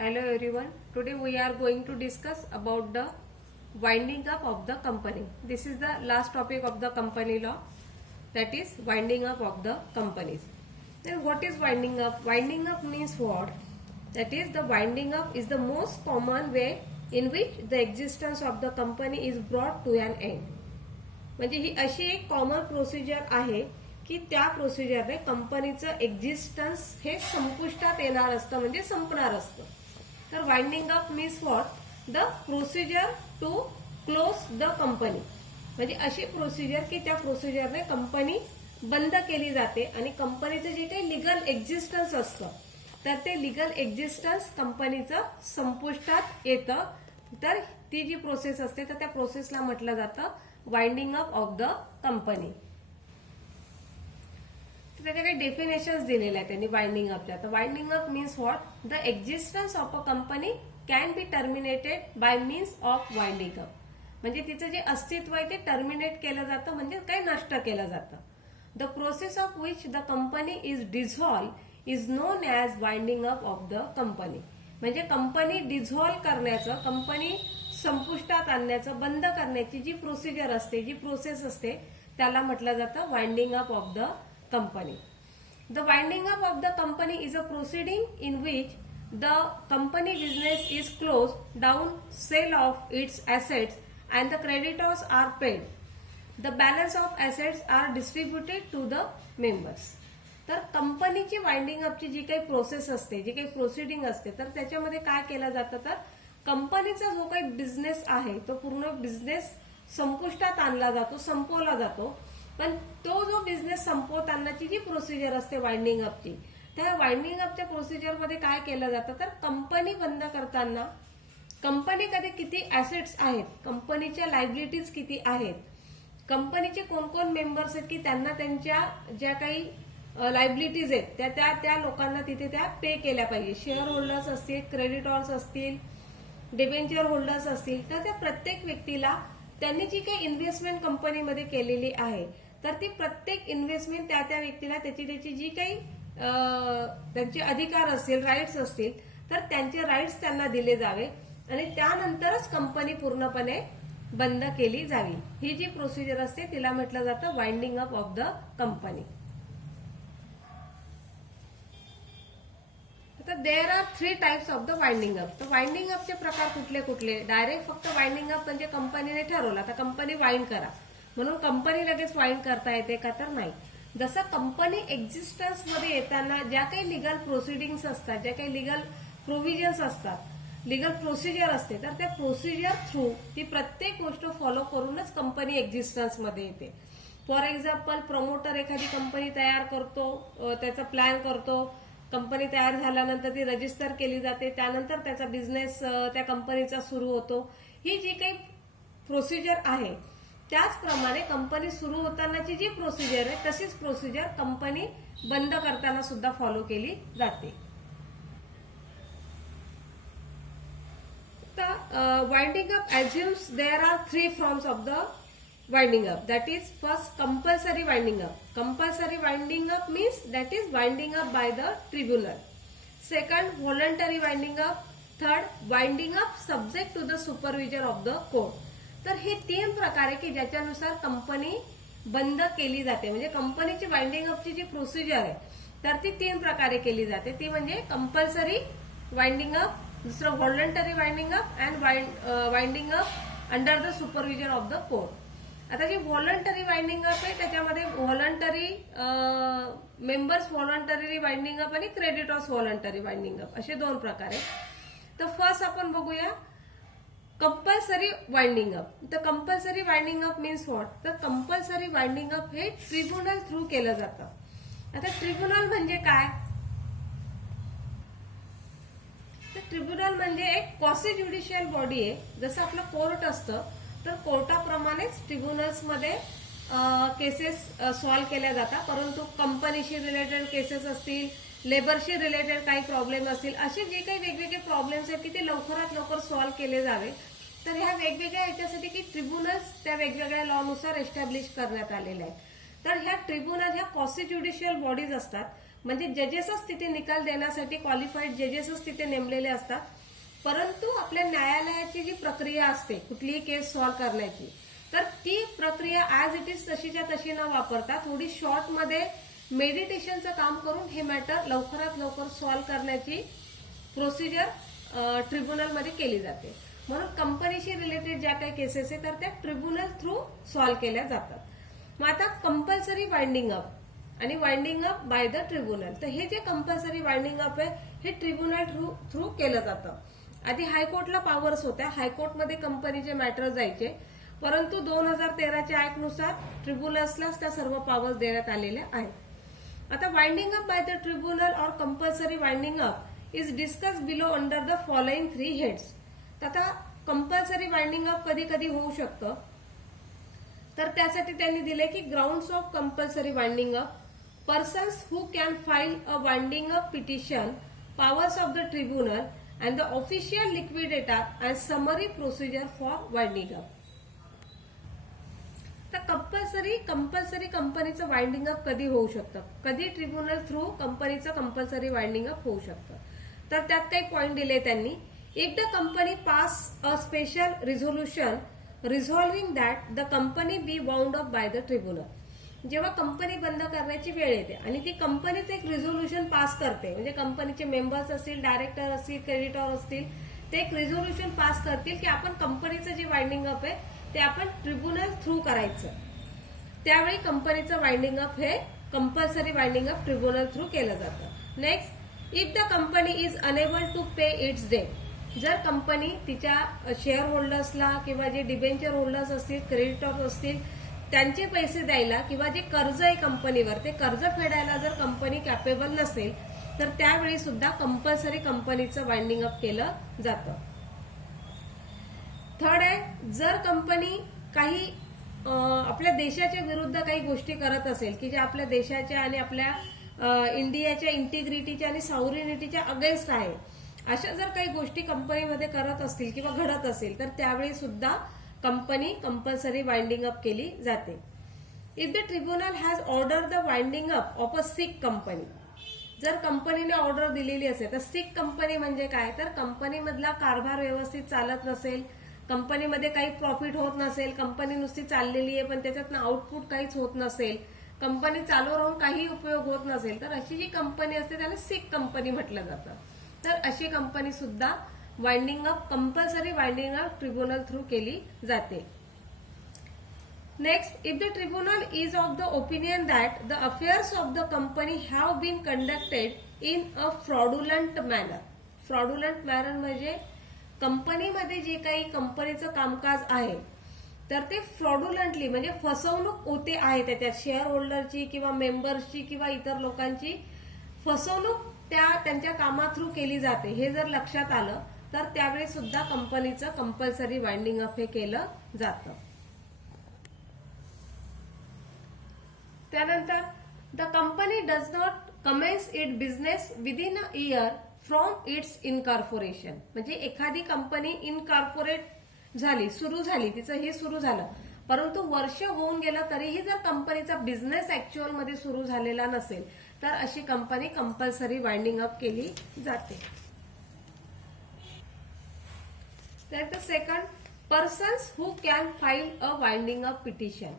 Hello everyone. Today we are going to discuss about the winding up of the company. This is the last topic of the company law, that is winding up of the companies. Then what is winding up? Winding up means what? That is the winding up is the most common way in which the existence of the company is brought to an end. म्हणजे ही अशी एक common procedure आहे की त्या प्रोसिजरने कंपनीचं existence हे संपुष्टात येणार असतं, म्हणजे संपणार असतं. तर winding up means what? The procedure to close the company. म्हणजे अशी प्रोसिजर की त्या प्रोसिजरने कंपनी बंद केली जाते आणि कंपनीचं जे काही लिगल एक्झिस्टन्स असतं तर ते लिगल एक्झिस्टन्स कंपनीचं संपुष्टात येतं. तर ती जी प्रोसेस असते तर त्या प्रोसेसला म्हटलं जातं winding up of the company. त्याच्या काही डेफिनेशन्स दिलेल्या आहेत त्यांनी वाइंडिंग अपच्या. तर winding up means what? The existence of a company can be terminated bye means of winding up. म्हणजे तिचं जे अस्तित्व आहे ते टर्मिनेट केलं जातं, म्हणजे काय नष्ट केलं जातं. The process of which the company is dissolve is non as winding up of the company. म्हणजे कंपनी डिझॉल्व करण्याचं, कंपनी संपुष्टात आणण्याचं, बंद करण्याची जी प्रोसिजर असते, जी प्रोसेस असते त्याला म्हटलं जातं winding up of the company. The winding up of the company is a proceeding in which the company business is closed down, sale of its assets and the creditors are paid. The balance of assets are distributed to the members. तर कंपनीची winding अपची जी काही process असते, जी काही proceeding असते, तर त्याच्यामध्ये काय केलं जातं, तर कंपनीचा जो काही बिझनेस आहे तो पूर्ण बिझनेस संपुष्टात आणला जातो, संपवला जातो. पण तो जो बिझनेस संपवत आणण्याची जी प्रोसिजर असते वाइंडिंग अपची, त्या वाइंडिंग अपच्या प्रोसिजरमध्ये काय केलं जातं, तर कंपनी बंद करताना कंपनीकडे किती ऍसेट्स आहेत, कंपनीच्या लायबिलिटीज किती आहेत, कंपनीचे कोण कोण मेंबर्स आहेत की त्यांना त्यांच्या ज्या काही लायबिलिटीज आहेत त्या त्या त्या लोकांना तिथे त्या पे केल्या पाहिजे. शेअर होल्डर्स असतील, क्रेडिटॉर्स असतील, डिबेंचर होल्डर्स असतील, तर त्या प्रत्येक व्यक्तीला त्यांनी जी काही इन्व्हेस्टमेंट कंपनीमध्ये केलेली आहे तर ती प्रत्येक इन्व्हेस्टमेंट त्या त्या व्यक्तीला त्याची त्याची जी काही त्यांचे अधिकार असतील, राईट्स असतील, तर त्यांचे राईट्स त्यांना दिले जावे आणि त्यानंतरच कंपनी पूर्णपणे बंद केली जावी. ही जी प्रोसिजर असते तिला म्हटलं जातं winding up of the company. तर there are 3 types of the winding up. तर वाइंडिंग अपचे प्रकार कुठले कुठले? डायरेक्ट फक्त वाइंडिंग अप म्हणजे कंपनीने ठरवलं आता कंपनी वाइंड करा म्हणून कंपनी लगेच वाइंड करता येते का, तर नाही. जसं कंपनी एक्झिस्टन्स मध्ये येताना ज्या काही लिगल प्रोसिडिंग्स असतात, ज्या काही लिगल प्रोव्हिजन्स असतात, लिगल प्रोसिजर असते, तर त्या प्रोसिजर थ्रू ती प्रत्येक गोष्ट फॉलो करूनच कंपनी एक्झिस्टन्स मध्ये येते. फॉर एक्झाम्पल, प्रमोटर एखादी कंपनी तयार करतो, त्याचा प्लॅन करतो, कंपनी तयार झाल्यानंतर ती रजिस्टर केली जाते, त्यानंतर त्याचा बिझनेस त्या कंपनीचा सुरू होतो. ही जी काही प्रोसिजर आहे त्याचप्रमाणे कंपनी सुरू होतानाची जी प्रोसिजर आहे तशीच प्रोसिजर कंपनी बंद करताना सुद्धा फॉलो केली जाते. Winding up assumes there are 3 forms of the winding up. That is, first, compulsory winding up. Compulsory winding up means that is winding up by the tribunal. Second, voluntary winding up. Third, winding up subject to the supervision of the court. तर हे 3 प्रकार आहे की ज्याच्यानुसार company बंद केली जाते. म्हणजे कंपनीची वाइंडिंग अपची जी प्रोसिजर आहे तर ती 3 प्रकारे केली जाते. ती म्हणजे कंपल्सरी वाइंडिंग अप, दुसरं voluntary winding up and winding up under the supervision of the court. आता जी व्हॉलंटरी वाइंडिंग अप आहे त्याच्यामध्ये voluntary members voluntary winding up आणि क्रेडिटर्स व्हॉलंटरी वाइंडिंग अप असे 2 प्रकार आहेत. तर फर्स्ट आपण बघूया कंपल्सरी वाइंडिंग अप. तर compulsory winding up means what? तर कंपल्सरी वाइंडिंग अप हे ट्रिब्युनल थ्रू केलं जातं. आता ट्रिब्युनल म्हणजे काय? तर ट्रिब्युनल म्हणजे एक क्वासी ज्युडिशियल बॉडी आहे. जसं आपलं कोर्ट असतं तर कोर्टाप्रमाणेच ट्रिब्युनल्समध्ये केसेस सॉल्व्ह केल्या जातात. परंतु कंपनीशी रिलेटेड केसेस असतील, लेबरशी रिलेटेड काही प्रॉब्लेम असतील, असे जे काही वेगवेगळे प्रॉब्लेम्स आहेत की ते लवकरात लवकर सॉल्व्ह केले जावे, तर ह्या वेगवेगळ्या ह्याच्यासाठी की ट्रिब्युनल्स त्या वेगवेगळ्या लॉनुसार एस्टॅब्लिश करण्यात आलेल्या आहेत. तर ह्या ट्रिब्युनल ह्या क्वासी ज्युडिशियल बॉडीज असतात. म्हणजे जजेसच तिथे निकाल देण्यासाठी क्वालिफाईड जजेसच तिथे नेमलेले असतात. परंतु आपल्या न्यायालयाची जी प्रक्रिया असते कुठलीही केस सॉल्व्ह करण्याची, तर ती प्रक्रिया ऍज इट इज तशीच्या तशी न वापरता थोडी शॉर्टमध्ये मेडिटेशनचं काम करून हे मॅटर लवकरात लवकर सॉल्व्ह करण्याची प्रोसिजर ट्रिब्युनलमध्ये केली जाते. म्हणून कंपनीशी रिलेटेड ज्या काही केसेस आहे तर त्या ट्रिब्युनल थ्रू सॉल्व्ह केल्या जातात. मग आता कंपल्सरी वाइंडिंग अप आणि winding up by the tribunal. तर हे जे कंपल्सरी वाइंडिंग अप आहे हे ट्रिब्युनल थ्रू केलं जातं. आधी हायकोर्टला पॉवर्स होत्या, हायकोर्टमध्ये कंपनीचे मॅटर जायचे, परंतु 2013च्या ऍक्टनुसार ट्रिब्युनल्सलाच त्या सर्व पॉवर्स देण्यात आलेल्या आहेत. आता winding up by the tribunal or compulsory winding up is discuss below under the following 3 heads. आता कंपल्सरी वाइंडिंग अप कधी कधी होऊ शकतं, तर त्यासाठी त्यांनी दिले की grounds of compulsory winding up, persons who can file a winding up petition, powers of the tribunal and the official liquidator and summary procedure for winding up. तर कंपल्सरी कंपनीचं वाइंडिंग अप कधी होऊ शकतं, कधी ट्रिब्युनल थ्रू कंपनीचं compulsory winding up होऊ शकतं. तर त्यात काही पॉईंट दिले त्यांनी. If the company pass a special resolution resolving that the company be bound up by the tribunal. जेव्हा कंपनी बंद करण्याची वेळ येते आणि ती कंपनीचं एक रिझोल्युशन पास करते, म्हणजे कंपनीचे मेंबर्स असतील, डायरेक्टर असतील, क्रेडिटर असतील, ते एक रिझोल्युशन पास करतील की आपण कंपनीचं जे वाइंडिंग अप आहे ते आपण ट्रिब्युनल थ्रू करायचं. त्यावेळी कंपनीचं वाइंडिंग अप हे compulsory winding up tribunal through केलं जातं. Next, if the company is unable to pay its debt. जर कंपनी तिच्या शेअर होल्डर्सला किंवा जे डिबेंचर होल्डर्स असतील, क्रेडिटर्स असतील, त्यांचे पैसे द्यायला किंवा जे कर्ज आहे कंपनीवर ते कर्ज फेडायला जर कंपनी कॅपेबल नसेल तर त्यावेळी सुद्धा कंपल्सरी कंपनीचं वाइंडिंग अप केलं जातं. थर्ड आहे, जर कंपनी काही आपल्या देशाच्या विरुद्ध काही गोष्टी करत असेल की जे आपल्या देशाच्या आणि आपल्या इंडियाच्या इंटिग्रिटीच्या आणि सॉव्हरेनिटीच्या अगेन्स्ट आहे, अशा जर काही गोष्टी कंपनीमध्ये करत असतील किंवा घडत असेल तर त्यावेळी सुद्धा कंपनी कंपल्सरी वाइंडिंग अप केली जाते. If the tribunal has order the winding up of a six company. जर कंपनीने ऑर्डर दिलेली असेल तर सिक कंपनी म्हणजे काय, तर कंपनीमधला कारभार व्यवस्थित चालत नसेल, कंपनीमध्ये काही प्रॉफिट होत नसेल, कंपनी नुसती चाललेली आहे पण त्याच्यातनं आउटपुट काहीच होत नसेल, कंपनी चालू राहून काही उपयोग होत नसेल, तर अशी जी कंपनी असते त्याला सिक कंपनी म्हटलं जातं. तर अशी कंपनी सुद्धा winding up compulsory winding up tribunal through केली जाते. Next, if the tribunal is of the opinion that the affairs of the company have been conducted in a fraudulent manner. Fraudulent manner म्हणजे कंपनीमध्ये जे काही कंपनीचं कामकाज आहे तर ते फ्रॉडुलंटली म्हणजे फसवणूक होते आहे, त्याच्यात शेअर होल्डरची किंवा मेंबर्सची किंवा इतर लोकांची फसवणूक त्यांच्या कामा थ्रू केली जाते, हे जर लक्षात आलं तर त्यावेळी सुद्धा कंपनीचं कंपल्सरी वाइंडिंग अप हे केलं जातं. त्यानंतर, the company does not Cummins it business within a year from its incorporation. म्हणजे एखादी कंपनी इनकॉर्पोरेट झाली, सुरू झाली, तिचं हे सुरू झालं, परंतु वर्ष होऊन गेलं तरीही जर कंपनीचा बिझनेस ऍक्च्युअल मध्ये सुरू झालेला नसेल तर अशी कंपनी कंपल्सरी वाइंडिंग अप केली जाते. त्यानंतर second, persons who can file a winding up petition.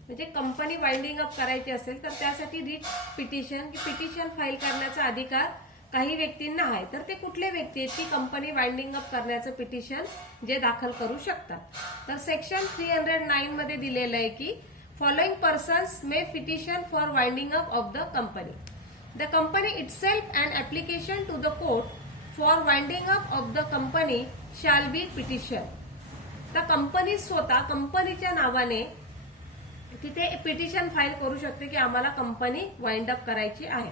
म्हणजे कंपनी वाइंडिंग अप करायची असेल तर त्यासाठी रिट पिटिशन फाईल करण्याचा अधिकार काही व्यक्तींना आहे. तर ते कुठले व्यक्ती आहेत की कंपनी वाइंडिंग अप करण्याचं पिटिशन जे दाखल करू शकतात. तर सेक्शन 309 मध्ये दिलेलं आहे की following persons may petition for winding up of the company. The company itself and application to the court for winding up of the company shall be petition. तर कंपनी स्वतः कंपनीच्या नावाने तिथे पिटिशन फाईल करू शकते की आम्हाला कंपनी वाइंड अप करायची आहे.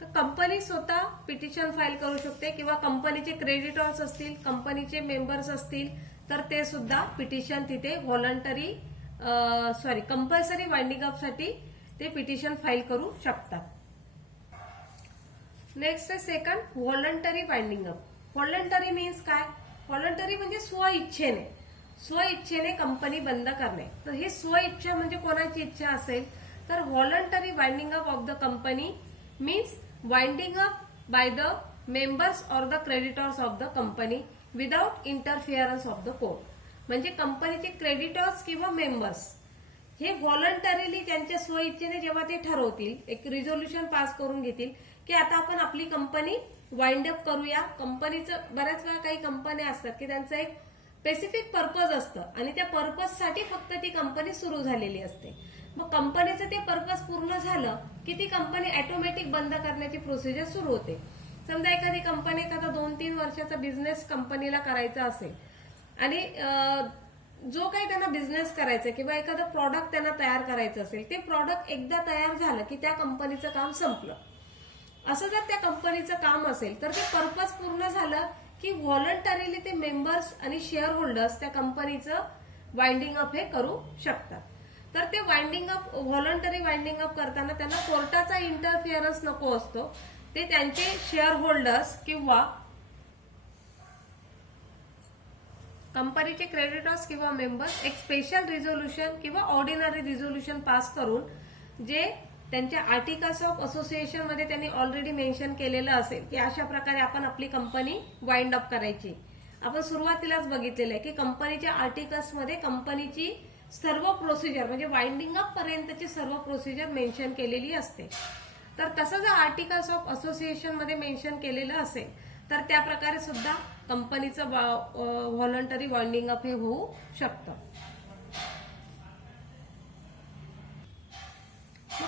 तर कंपनी स्वतः पिटिशन फाईल करू शकते किंवा कंपनीचे क्रेडिटर्स असतील, कंपनीचे मेंबर्स असतील तर ते सुद्धा पिटिशन तिथे कंपल्सरी वाइंडिंग अप साठी ते पिटिशन फाईल करू शकतात. नेक्स्ट आहे second, voluntary winding up. Voluntary means काय, व्हॉलंटरी म्हणजे स्वइच्छेने कंपनी बंद करणे. तर हे स्वइच्छा म्हणजे कोणाची इच्छा असेल तर voluntary winding up of the company means winding up by the members और the creditors of the company without interference of the court. म्हणजे कंपनीचे क्रेडिटर्स किंवा मेंबर्स हे व्हॉलंटरीली त्यांच्या स्वइच्छेने जेव्हा ते ठरवतील, एक रिझोल्युशन पास करून घेतील की आता आपण आपली कंपनी वाइंड अप करूया. कंपनीचं बऱ्याच वेळा काही कंपन्या असतात की त्यांचं एक स्पेसिफिक पर्पज असतं आणि त्या पर्पजसाठी फक्त ती कंपनी सुरू झालेली असते. मग कंपनीचं ते पर्पज पूर्ण झालं की ती कंपनी ऑटोमॅटिक बंद करण्याची प्रोसिजर सुरू होते. समजा एखादी कंपनी एखादा 2-3 वर्षाचा बिझनेस कंपनीला करायचा असेल आणि जो काही त्यांना बिझनेस करायचा किंवा एखादं प्रॉडक्ट त्यांना तयार करायचं असेल, ते प्रॉडक्ट एकदा तयार झालं की त्या कंपनीचं काम संपलं. असं जर त्या कंपनीचं काम असेल तर ते पर्पज पूर्ण झालं की व्हॉलंटरीली ते मेंबर्स आणि शेअर होल्डर्स त्या कंपनीचं वाइंडिंग अप हे करू शकतात. तर ते winding up, voluntary winding up करताना त्यांना कोर्टाचा इंटरफिअरन्स नको असतो. ते त्यांचे शेअर होल्डर्स किंवा कंपनीचे क्रेडिटर्स किंवा मेंबर्स एक स्पेशल रिझोल्युशन किंवा ऑर्डिनरी रिझोल्युशन पास करून जे त्यांच्या आर्टिकल्स ऑफ असोसिएशन मध्ये त्यांनी ऑलरेडी मेन्शन केलेलं असेल की अशा प्रकारे आपण आपली कंपनी वाइंड अप करायची. आपण सुरुवातीलाच बघितलेलं आहे की कंपनीच्या आर्टिकल्स मध्ये कंपनीची सर्व प्रोसिजर म्हणजे वाइंडिंग अप पर्यंतची सर्व प्रोसिजर मेन्शन केलेली असते. तर तसं जर आर्टिकल्स ऑफ असोसिएशन मध्ये मेन्शन केलेलं असेल तर त्या प्रकारे सुद्धा कंपनीचं व्हॉलंटरी वाइंडिंग अप हे होऊ शकतं.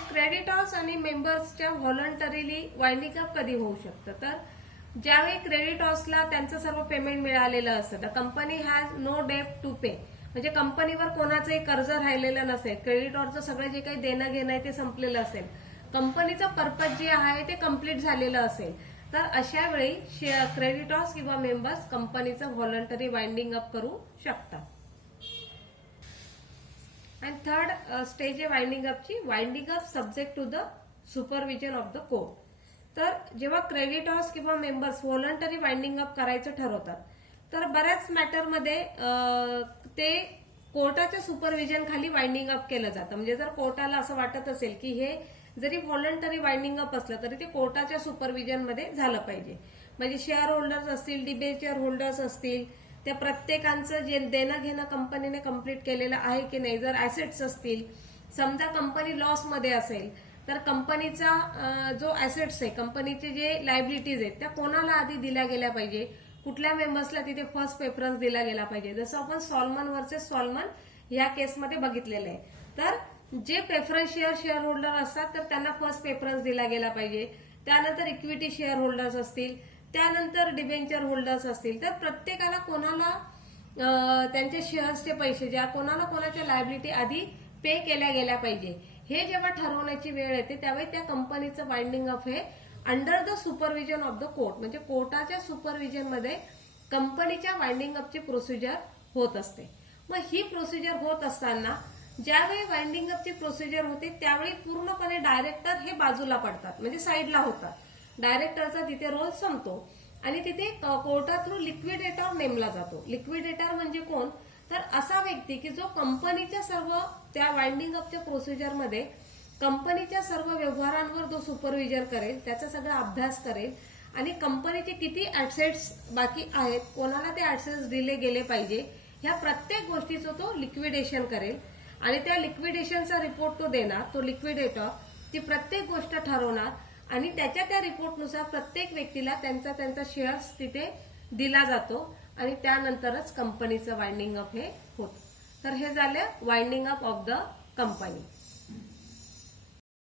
क्रेडिटर्स आणि मेंबर्सच्या व्हॉलंटरीली वाइंडिंग अप कधी होऊ शकतं, तर ज्यावेळी क्रेडिटर्सला त्यांचं सर्व पेमेंट मिळालेलं असतं, the company has no debt to pay, म्हणजे कंपनीवर कोणाचंही कर्ज राहिलेलं नसेल, क्रेडिटरचं सगळं जे काही देणं घेणं आहे ते संपलेलं असेल, कंपनीचं पर्पज जे आहे ते कम्प्लीट झालेलं असेल, तर अशा वेळी क्रेडिटर्स किंवा मेंबर्स कंपनीचं व्हॉलंटरी वाइंडिंग अप करू शकतात. आणि थर्ड स्टेज आहे वाइंडिंग अपची, winding up subject to the supervision of the court. तर जेव्हा क्रेडिटर्स किंवा मेंबर्स व्हॉलंटरी वाइंडिंग अप करायचं ठरवतात तर बऱ्याच मॅटरमध्ये ते कोर्टाच्या सुपरविजन खाली वाइंडिंग अप केलं जातं. म्हणजे जर कोर्टाला असं वाटत असेल की हे जरी व्हॉलंटरी वाइंडिंग अप असलं तरी ते कोर्टाच्या सुपरविजन मध्ये झालं पाहिजे. म्हणजे शेअर होल्डर्स असतील, डिबेंचर होल्डर्स असतील, त्या प्रत्येकांचं जे देणं घेणं कंपनीने कम्प्लीट केलेलं आहे की नाही, जर ऍसेट्स असतील, समजा कंपनी लॉस मध्ये असेल तर कंपनीचा जो ऍसेट्स आहे, कंपनीचे जे लायबिलिटीज आहेत त्या कोणाला आधी दिल्या गेल्या पाहिजे, कुठल्या मेंबर्सला तिथे फर्स्ट प्रेफरन्स दिला गेला पाहिजे. जसं आपण सॉलमन वर्सेस सॉलमन या केसमध्ये बघितलेलं आहे. तर जे प्रेफरन्शियल शेअर होल्डर असतात तर त्यांना फर्स्ट प्रेफरन्स दिला गेला पाहिजे. त्यानंतर इक्विटी शेअर होल्डर्स असतील, त्यानंतर डिबेंचर होल्डर्स असतील, तर प्रत्येकाला कोणाला त्यांचे शेअर्सचे पैसे ज्या कोणाच्या लायबिलिटी आधी पे केल्या गेल्या पाहिजे हे जेव्हा ठरवण्याची वेळ येते त्यावेळी त्या कंपनीचं वाइंडिंग अप हे under the supervision of the court म्हणजे कोर्टाच्या सुपरविजन मध्ये कंपनीच्या वाइंडिंग अपची प्रोसिजर होत असते. मग ही प्रोसिजर होत असताना ज्यावेळी वाइंडिंग अपची प्रोसिजर होते त्यावेळी पूर्णपणे डायरेक्टर हे बाजूला पडतात, म्हणजे साईडला होतात. डायरेक्टरचा तिथे रोल संपतो आणि तिथे कोर्टा थ्रू लिक्विडेटर नेमला जातो. लिक्विडेटर म्हणजे कोण, तर असा व्यक्ती की जो कंपनीच्या सर्व त्या वाइंडिंग अपच्या प्रोसिजरमध्ये कंपनीच्या सर्व व्यवहारांवर जो सुपरविजन करेल, त्याचा सगळा अभ्यास करेल आणि कंपनीचे किती ऍसेट्स बाकी आहेत, कोणाला ते ऍसेट्स दिले गेले पाहिजे, ह्या प्रत्येक गोष्टीचं तो लिक्विडेशन करेल आणि त्या लिक्विडेशनचा रिपोर्ट तो देणार. तो लिक्विडेटर ती प्रत्येक गोष्ट ठरवणार आणि त्या रिपोर्टनुसार प्रत्येक व्यक्तीला त्यांचा शेअर्स तिथे दिला जातो आणि त्यानंतरच कंपनीचं वाइंडिंग अप हे होतं. तर हे झालं winding up of the company.